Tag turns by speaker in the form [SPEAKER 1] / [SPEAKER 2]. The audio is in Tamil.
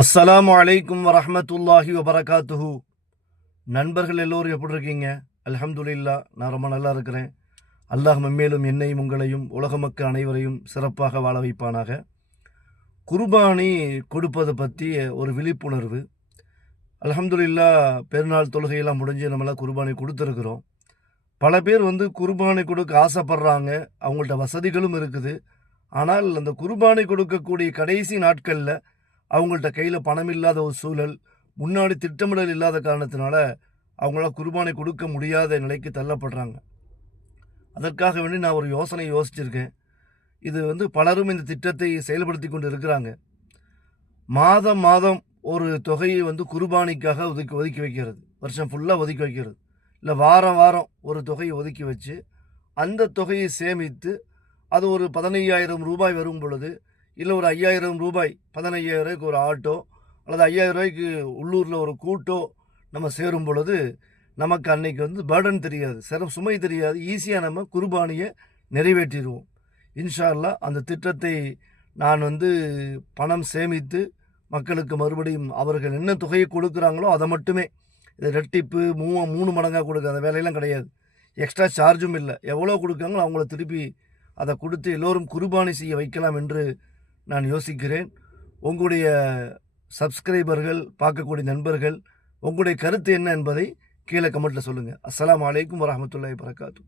[SPEAKER 1] அஸ்ஸலாமு வலைக்கும் வரமத்துல்லாஹி வபரகாத்துஹு. நண்பர்கள் எல்லோரும் எப்படி இருக்கீங்க? அல்ஹம்துலில்லா நான் ரொம்ப நல்லா இருக்கிறேன். அல்லாஹ் மேலும் என்னையும் உங்களையும் உலக மக்கள் அனைவரையும் சிறப்பாக வாழ வைப்பானாக. குர்பானி கொடுப்பதை பற்றி ஒரு விழிப்புணர்வு. அலமதுல்லா பெருநாள் தொழுகையெல்லாம் முடிஞ்சு நம்மளாம் குர்பானி கொடுத்துருக்குறோம். பல பேர் வந்து குர்பானி கொடுக்க ஆசைப்படுறாங்க. அவங்கள்ட்ட வசதிகளும் இருக்குது. ஆனால் அந்த குர்பானி கொடுக்கக்கூடிய கடைசி நாட்களில் அவங்கள்ட்ட கையில் பணம் இல்லாத ஒரு சூழல் முன்னாடி திட்டமிடல் இல்லாத காரணத்தினால அவங்களால குர்பானை கொடுக்க முடியாத நிலைக்கு தள்ளப்படுறாங்க. அதற்காக வேண்டி நான் ஒரு யோசனை யோசிச்சிருக்கேன். இது வந்து பலரும் இந்த திட்டத்தை செயல்படுத்தி கொண்டு இருக்கிறாங்க. மாதம் மாதம் ஒரு தொகையை வந்து குர்பானிக்காக ஒதுக்கி ஒதுக்கி வைக்கிறது. வருஷம் ஃபுல்லாக ஒதுக்கி வைக்கிறது. இல்லை வாரம் வாரம் ஒரு தொகையை ஒதுக்கி வச்சு அந்த தொகையை சேமித்து அது ஒரு பதினையாயிரம் ரூபாய் வரும் பொழுது இல்லை ஒரு ஐயாயிரம் ரூபாய் பதினையாயிரம் ரூபாய்க்கு ஒரு ஆட்டோ அல்லது ஐயாயிரம் ரூபாய்க்கு உள்ளூரில் ஒரு கூட்டோ நம்ம சேரும் பொழுது நமக்கு அன்னைக்கு வந்து பேர்டன் தெரியாது. சிரம் சுமை தெரியாது. ஈஸியாக நம்ம குர்பானியை நிறைவேற்றிடுவோம். இன்ஷா அந்த திட்டத்தை நான் வந்து பணம் சேமித்து மக்களுக்கு மறுபடியும் அவர்கள் என்ன தொகையை கொடுக்குறாங்களோ அதை மட்டுமே. இது ரெட்டிப்பு மூ மூணு மடங்காக கொடுக்க அந்த வேலையெல்லாம் கிடையாது. எக்ஸ்ட்ரா சார்ஜும் இல்லை. எவ்வளோ கொடுக்காங்களோ அவங்கள திருப்பி அதை கொடுத்து எல்லோரும் குர்பானி செய்ய வைக்கலாம் என்று நான் யோசிக்கிறேன். உங்களுடைய சப்ஸ்கிரைபர்கள் பார்க்கக்கூடிய நண்பர்கள் உங்களுடைய கருத்து என்ன என்பதை கீழே கமெண்ட்டில் சொல்லுங்கள் அஸ்லாம் வலைக்கம் வரஹ்மத்துல்லாஹி வரகாத்து